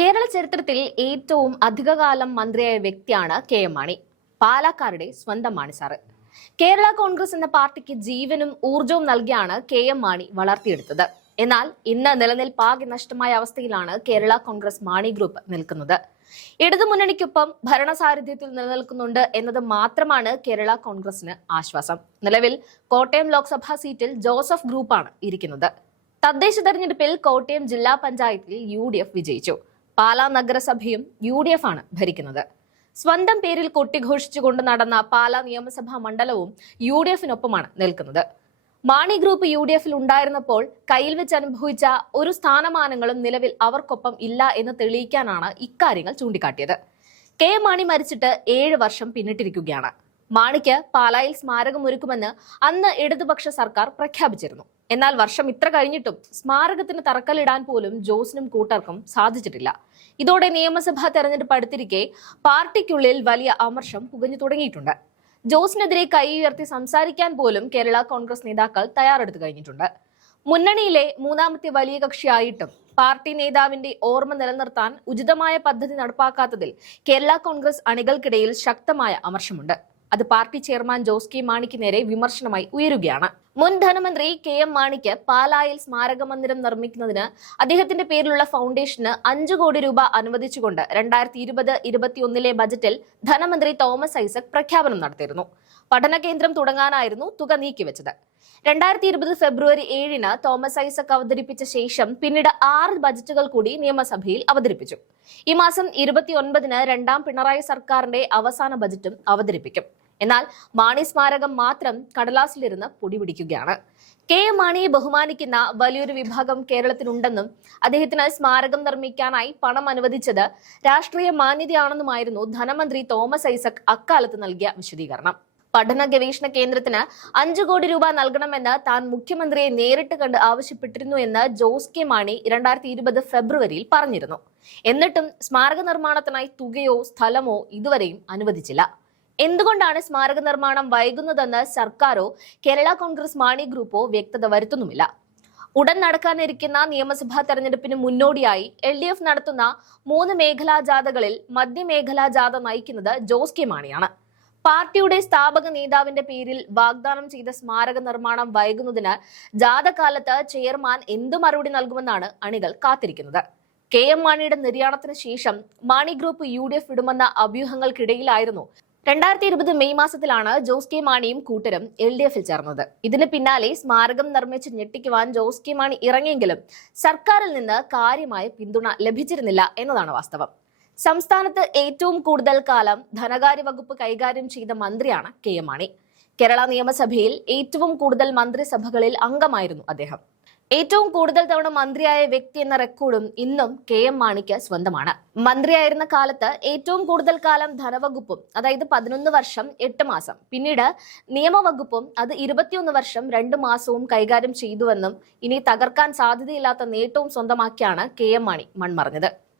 കേരള ചരിത്രത്തിൽ ഏറ്റവും അധികകാലം മന്ത്രിയായ വ്യക്തിയാണ് കെ.എം. മാണി. പാലക്കാരുടെ സ്വന്തം മാണി സാറ്. കേരള കോൺഗ്രസ് എന്ന പാർട്ടിക്ക് ജീവനും ഊർജവും നൽകിയാണ് കെ.എം. മാണി വളർത്തിയെടുത്തത്. എന്നാൽ ഇന്ന് നിലനിൽപ്പാകെ നഷ്ടമായ അവസ്ഥയിലാണ് കേരള കോൺഗ്രസ് മാണി ഗ്രൂപ്പ് നിൽക്കുന്നത്. ഇടതുമുന്നണിക്കൊപ്പം ഭരണസാരഥ്യത്തിൽ നിലനിൽക്കുന്നുണ്ട് എന്നത് മാത്രമാണ് കേരള കോൺഗ്രസിന് ആശ്വാസം. നിലവിൽ കോട്ടയം ലോക്സഭാ സീറ്റിൽ ജോസഫ് ഗ്രൂപ്പാണ് ഇരിക്കുന്നത്. തദ്ദേശ തെരഞ്ഞെടുപ്പിൽ കോട്ടയം ജില്ലാ പഞ്ചായത്തിൽ UDF വിജയിച്ചു. പാലാ നഗരസഭയും UDF ആണ് ഭരിക്കുന്നത്. സ്വന്തം പേരിൽ കൊട്ടിഘോഷിച്ചുകൊണ്ട് നടന്ന പാലാ നിയമസഭാ മണ്ഡലവും UDF-നൊപ്പമാണ് നിൽക്കുന്നത്. മാണി ഗ്രൂപ്പ് UDF-ൽ ഉണ്ടായിരുന്നപ്പോൾ കയ്യിൽ വെച്ച് അനുഭവിച്ച ഒരു സ്ഥാനമാനങ്ങളും നിലവിൽ അവർക്കൊപ്പം ഇല്ല എന്ന് തെളിയിക്കാനാണ് ഇക്കാര്യങ്ങൾ ചൂണ്ടിക്കാട്ടിയത്. കെ.എം. മാണി മരിച്ചിട്ട് 7 വർഷം പിന്നിട്ടിരിക്കുകയാണ്. മാണിക്ക് പാലായിൽ സ്മാരകമൊരുക്കുമെന്ന് അന്ന് ഇടതുപക്ഷ സർക്കാർ പ്രഖ്യാപിച്ചിരുന്നു. എന്നാൽ വർഷം ഇത്ര കഴിഞ്ഞിട്ടും സ്മാരകത്തിന് തറക്കല്ലിടാൻ പോലും ജോസിനും കൂട്ടർക്കും സാധിച്ചിട്ടില്ല. ഇതോടെ നിയമസഭാ തെരഞ്ഞെടുപ്പ് അടുത്തിരിക്കെ പാർട്ടിക്കുള്ളിൽ വലിയ അമർഷം പുകഞ്ഞു തുടങ്ങിയിട്ടുണ്ട്. ജോസിനെതിരെ കൈ ഉയർത്തി സംസാരിക്കാൻ പോലും കേരള കോൺഗ്രസ് നേതാക്കൾ തയ്യാറെടുത്തു കഴിഞ്ഞിട്ടുണ്ട്. മുന്നണിയിലെ മൂന്നാമത്തെ വലിയ കക്ഷിയായിട്ടും പാർട്ടി നേതാവിന്റെ ഓർമ്മ നിലനിർത്താൻ ഉചിതമായ പദ്ധതി നടപ്പാക്കാത്തതിൽ കേരള കോൺഗ്രസ് അണികൾക്കിടയിൽ ശക്തമായ അമർഷമുണ്ട്. അത് പാർട്ടി ചെയർമാൻ ജോസ് കെ മാണിക്ക് നേരെ വിമർശനമായി ഉയരുകയാണ്. മുൻ ധനമന്ത്രി കെ.എം. മാണിക്ക് പാലായിൽ സ്മാരക മന്ദിരം നിർമ്മിക്കുന്നതിന് അദ്ദേഹത്തിന്റെ പേരിലുള്ള ഫൗണ്ടേഷന് 5 കോടി രൂപ അനുവദിച്ചുകൊണ്ട് 2020-21 ബജറ്റിൽ ധനമന്ത്രി തോമസ് ഐസക് പ്രഖ്യാപനം നടത്തിയിരുന്നു. പഠന കേന്ദ്രം തുടങ്ങാനായിരുന്നു തുക നീക്കിവെച്ചത്. 2020 ഫെബ്രുവരി 7-ന് തോമസ് ഐസക് അവതരിപ്പിച്ച ശേഷം പിന്നീട് 6 ബജറ്റുകൾ കൂടി നിയമസഭയിൽ അവതരിപ്പിച്ചു. ഈ മാസം 29-ന് രണ്ടാം പിണറായി സർക്കാരിന്റെ അവസാന ബജറ്റും അവതരിപ്പിക്കും. എന്നാൽ മാണി സ്മാരകം മാത്രം കടലാസിലിരുന്ന് പൊടിപിടിക്കുകയാണ്. കെ.എം. മാണിയെ ബഹുമാനിക്കുന്ന വലിയൊരു വിഭാഗം കേരളത്തിലുണ്ടെന്നും അദ്ദേഹത്തിന് സ്മാരകം നിർമ്മിക്കാനായി പണം അനുവദിച്ചത് രാഷ്ട്രീയ മാന്യതയാണെന്നുമായിരുന്നു ധനമന്ത്രി തോമസ് ഐസക് അക്കാലത്ത് നൽകിയ വിശദീകരണം. പഠന ഗവേഷണ കേന്ദ്രത്തിന് 5 കോടി രൂപ നൽകണമെന്ന് താൻ മുഖ്യമന്ത്രിയെ നേരിട്ട് കണ്ട് ആവശ്യപ്പെട്ടിരുന്നു എന്ന് ജോസ് കെ മാണി 2020 ഫെബ്രുവരിയിൽ പറഞ്ഞിരുന്നു. എന്നിട്ടും സ്മാരക നിർമ്മാണത്തിനായി തുകയോ സ്ഥലമോ ഇതുവരെയും അനുവദിച്ചില്ല. എന്തുകൊണ്ടാണ് സ്മാരക നിർമ്മാണം വൈകുന്നതെന്ന് സർക്കാരോ കേരള കോൺഗ്രസ് മാണി ഗ്രൂപ്പോ വ്യക്തത വരുത്തുന്നുമില്ല. ഉടൻ നടക്കാനിരിക്കുന്ന നിയമസഭാ തെരഞ്ഞെടുപ്പിന് മുന്നോടിയായി LDF നടത്തുന്ന 3 മേഖലാ ജാഥകളിൽ മധ്യമേഖലാ ജാഥ നയിക്കുന്നത് ജോസ് കെ മാണിയാണ്. പാർട്ടിയുടെ സ്ഥാപക നേതാവിന്റെ പേരിൽ വാഗ്ദാനം ചെയ്ത സ്മാരക നിർമ്മാണം വൈകുന്നതിന് ജാഥകാലത്ത് ചെയർമാൻ എന്തു മറുപടി നൽകുമെന്നാണ് അണികൾ കാത്തിരിക്കുന്നത്. കെ.എം. മാണിയുടെ നിര്യാണത്തിന് ശേഷം മാണി ഗ്രൂപ്പ് UDF വിടുമെന്ന അഭ്യൂഹങ്ങൾക്കിടയിലായിരുന്നു 2020 മെയ് മാസത്തിലാണ് ജോസ് കെ മാണിയും കൂട്ടരും LDF-ൽ ചേർന്നത്. ഇതിന് പിന്നാലെ സ്മാരകം നിർമ്മിച്ച് ഞെട്ടിക്കുവാൻ ജോസ് കെ മാണി ഇറങ്ങിയെങ്കിലും സർക്കാരിൽ നിന്ന് കാര്യമായ പിന്തുണ ലഭിച്ചിരുന്നില്ല എന്നതാണ് വാസ്തവം. സംസ്ഥാനത്ത് ഏറ്റവും കൂടുതൽ കാലം ധനകാര്യ വകുപ്പ് കൈകാര്യം ചെയ്ത മന്ത്രിയാണ് കെ.എം. മാണി. കേരള നിയമസഭയിൽ ഏറ്റവും കൂടുതൽ മന്ത്രിസഭകളിൽ അംഗമായിരുന്നു അദ്ദേഹം. ഏറ്റവും കൂടുതൽ തവണ മന്ത്രിയായ വ്യക്തി എന്ന റെക്കോർഡും ഇന്നും കെ.എം. മാണിക്ക് സ്വന്തമാണ്. മന്ത്രിയായിരുന്ന കാലത്ത് ഏറ്റവും കൂടുതൽ കാലം ധനവകുപ്പും, അതായത് 11 വർഷം 8 മാസം, പിന്നീട് നിയമവകുപ്പും അത് 21 വർഷം 2 മാസവും കൈകാര്യം ചെയ്തുവെന്നും ഇനി തകർക്കാൻ സാധ്യതയില്ലാത്ത നേട്ടവും സ്വന്തമാക്കിയാണ് കെ.എം. മാണി മൺമറഞ്ഞത്.